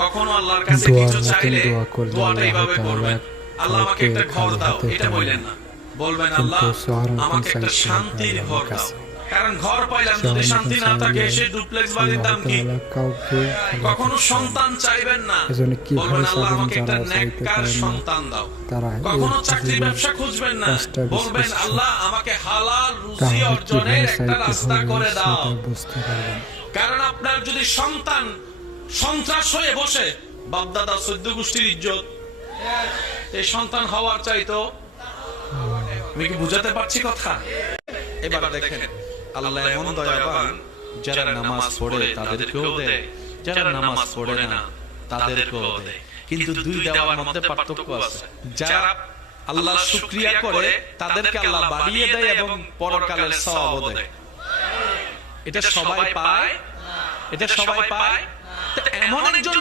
কখনো আল্লাহর কাছে কিছু চাইলে দোয়াটা এইভাবে করবেন, আল্লাহ আমাকে একটা ঘর দাও, এটা বললেন না, বলবেন আল্লাহ আমাকে একটা শান্তির ঘর দাও। কারণ ঘর পাইলাম, যদি শান্তি না থাকে সেই ডুপ্লেক্স বাড়ির দাম কি? কখনো সন্তান চাইবেন না, বলবেন আল্লাহ আমাকে একটা নেককার সন্তান দাও। কখনো চাকরি ব্যবসা খুঁজবেন না, বলবেন আল্লাহ আমাকে হালাল রুজি অর্জনের একটা রাস্তা করে দাও। কারণ আপনার যদি সন্তান সন্ত্রাস হয়ে বসে, বাপদাদা 14 গোষ্ঠীর ইজ্জত, এই সন্তান হওয়ার চাইতো। আমি কি বুঝাতে পারছি কথা? এবার দেখেন আল্লাহ এমন দয়াবান, যারা নামাজ পড়ে তাদেরকেও দেয়, যারা নামাজ পড়ে না তাদেরকেও দেয়। কিন্তু দুই দেওয়ার মধ্যে পার্থক্য আছে। যারা আল্লাহর শুকরিয়া করে তাদেরকে আল্লাহ বাড়িয়ে দেয় এবং পরকালের সওয়াবও দেয়। এটা সবাই পায়, এটা সবাই পায়। এমন একজন